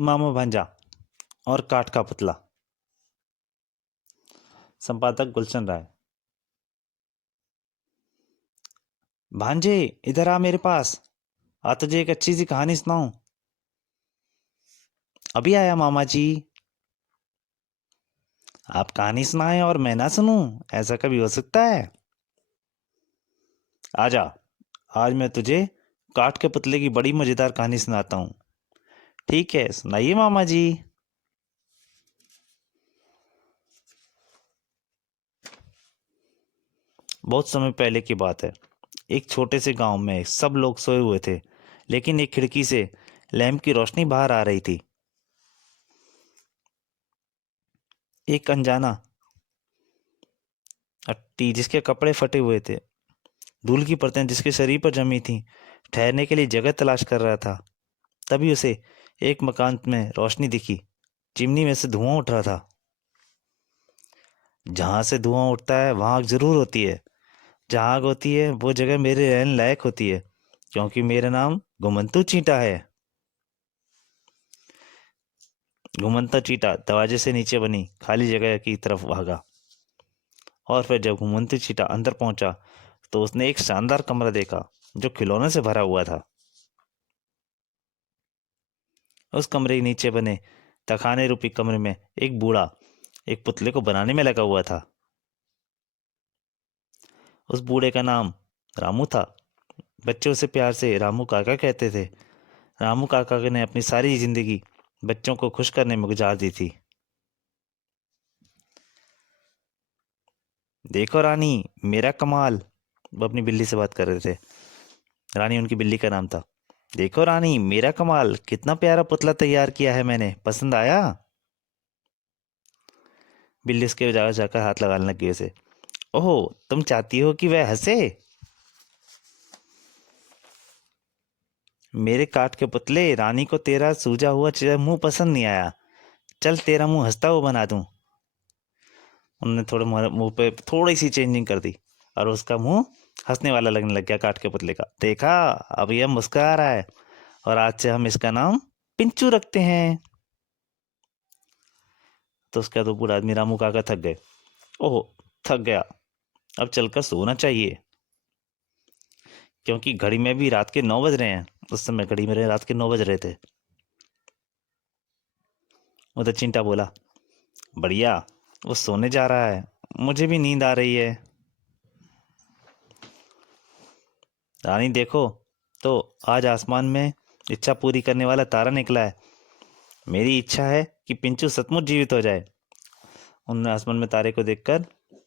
मामा भांजा और काठ का पुतला। संपादक गुलशन राय। भांजे, इधर आ मेरे पास। आ तुझे एक अच्छी सी कहानी सुनाऊं। अभी आया मामा जी। आप कहानी सुनाएं और मैं ना सुनूं, ऐसा कभी हो सकता है? आजा, आज मैं तुझे काठ के पुतले की बड़ी मजेदार कहानी सुनाता हूँ। ठीक है, सुनाइए मामा जी। बहुत समय पहले की बात है। एक छोटे से गांव में सब लोग सोए हुए थे, लेकिन एक खिड़की से लैंप की रोशनी बाहर आ रही थी। एक अनजाना अट्टी जिसके कपड़े फटे हुए थे, धूल की परतें जिसके शरीर पर जमी थीं, ठहरने के लिए जगह तलाश कर रहा था। तभी उसे एक मकान में रोशनी दिखी। चिमनी में से धुआं उठ रहा था। जहां से धुआं उठता है वहां आग जरूर होती है। जहां आग होती है वो जगह मेरे रहने लायक होती है, क्योंकि मेरा नाम घुमंतू चींटा है। घुमंता चींटा दरवाजे से नीचे बनी खाली जगह की तरफ भागा। और फिर जब घुमंतू चींटा अंदर पहुंचा तो उसने एक शानदार कमरा देखा जो खिलौने से भरा हुआ था। उस कमरे के नीचे बने तखाने रूपी कमरे में एक बूढ़ा एक पुतले को बनाने में लगा हुआ था। उस बूढ़े का नाम रामू था। बच्चे उसे प्यार से रामू काका कहते थे। रामू काका ने अपनी सारी जिंदगी बच्चों को खुश करने में गुजार दी थी। देखो रानी, मेरा कमाल। वो अपनी बिल्ली से बात कर रहे थे। रानी उनकी बिल्ली का नाम था। देखो रानी, मेरा कमाल, कितना प्यारा पुतला तैयार किया है मैंने, पसंद आया? बिल्ली उसके जगह जाकर हाथ लगाने लग गई उसे। ओह, तुम चाहती हो कि वह हंसे? मेरे काठ के पुतले, रानी को तेरा सूजा हुआ मुंह पसंद नहीं आया। चल तेरा मुंह हंसता हुआ बना दूं। उन्होंने थोड़े मुंह पे थोड़ी सी चेंजिंग कर दी और उसका मुंह हंसने वाला लगने लग गया काठ के पुतले का। देखा, अब यह मुस्कुरा रहा है और आज से हम इसका नाम पिंचू रखते हैं। तो उसका तो बूढ़ा आदमी रामू काका थक गए। ओह, थक गया, अब चलकर सोना चाहिए, क्योंकि घड़ी में भी रात के 9 बज रहे हैं। उस समय घड़ी में रात के 9 बज रहे थे। उधर चिंटा बोला, बढ़िया, वो सोने जा रहा है, मुझे भी नींद आ रही है। रानी देखो, तो आज आसमान में इच्छा पूरी करने वाला तारा निकला है। मेरी इच्छा है कि पिंचू सचमुच जीवित हो जाए। उन्होंने आसमान में तारे को देखकर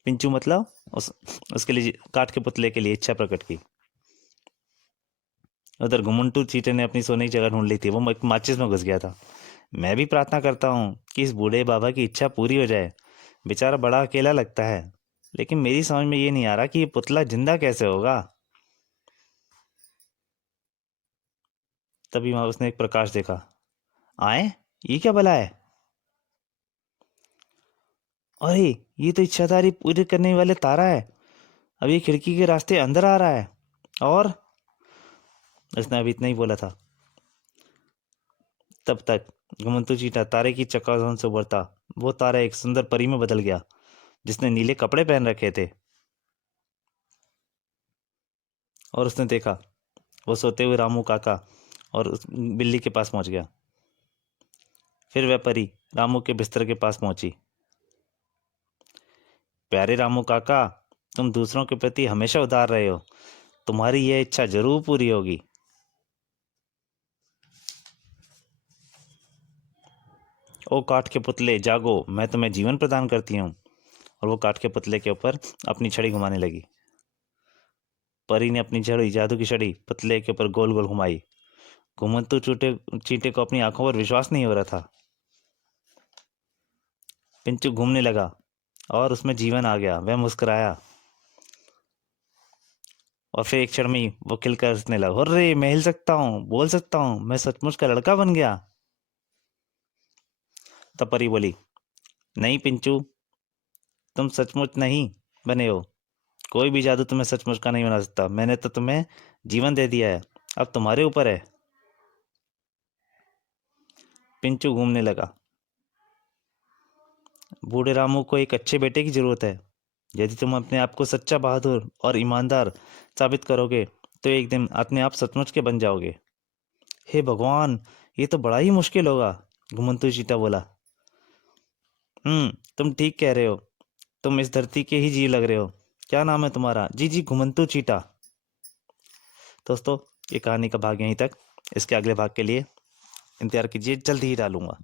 पिंचू मतलब उसके लिए, काठ के पुतले के लिए इच्छा प्रकट की। उधर घुमंटू चीटे ने अपनी सोने की जगह ढूंढ ली थी। वो एक माचिस में घुस गया था। मैं भी प्रार्थना करता हूँ कि इस बूढ़े बाबा की इच्छा पूरी हो जाए। बेचारा बड़ा अकेला लगता है, लेकिन मेरी समझ में ये नहीं आ रहा कि ये पुतला जिंदा कैसे होगा। तभी वहां उसने एक प्रकाश देखा। आए, ये क्या भला है? अरे, ये तो इच्छाधारी पूरी करने वाले तारा है। अब ये खिड़की के रास्ते अंदर आ रहा है। और उसने अभी इतना ही बोला था। तब तक घुमंतू चींटा तारे की चकाचौंध से उभरता वो तारा एक सुंदर परी में बदल गया, जिसने नीले कपड़े पहन रखे थे। और उसने देखा वो सोते हुए रामू काका और उस बिल्ली के पास पहुंच गया। फिर वह परी रामू के बिस्तर के पास पहुंची। प्यारे रामू काका, तुम दूसरों के प्रति हमेशा उदार रहे हो। तुम्हारी यह इच्छा जरूर पूरी होगी। ओ काठ के पुतले, जागो, मैं तुम्हें जीवन प्रदान करती हूँ। और वो काठ के पुतले के ऊपर अपनी छड़ी घुमाने लगी। परी ने अपनी छड़ी, जादू की छड़ी, पुतले के ऊपर गोल गोल घुमाई। घुमंतू चूटे चींटे को अपनी आंखों पर विश्वास नहीं हो रहा था। पिंचू घूमने लगा और उसमें जीवन आ गया। वह मुस्कुराया और फिर एक क्षण में ही वो खिलकर हंसने लगा। हुर्रे, मैं हिल सकता हूँ, बोल सकता हूँ, मैं सचमुच का लड़का बन गया। तब परी बोली, नहीं पिंचू, तुम सचमुच नहीं बने हो। कोई भी जादू तुम्हें सचमुच का नहीं बना सकता। मैंने तो तुम्हें जीवन दे दिया है, अब तुम्हारे ऊपर है। पिंचू घूमने लगा। बूढ़े रामू को एक अच्छे बेटे की जरूरत है। यदि तुम अपने आप को सच्चा, बहादुर और ईमानदार साबित करोगे तो एक दिन अपने आप सचमुच के बन जाओगे। हे भगवान, ये तो बड़ा ही मुश्किल होगा, घुमंतू चीता बोला। तुम ठीक कह रहे हो। तुम इस धरती के ही जीव लग रहे हो। क्या नाम है तुम्हारा? जी जी, घुमंतू चीता। दोस्तों, ये कहानी का भाग यहीं तक। इसके अगले भाग के लिए इंतजार कीजिए, जल्दी ही डालूंगा।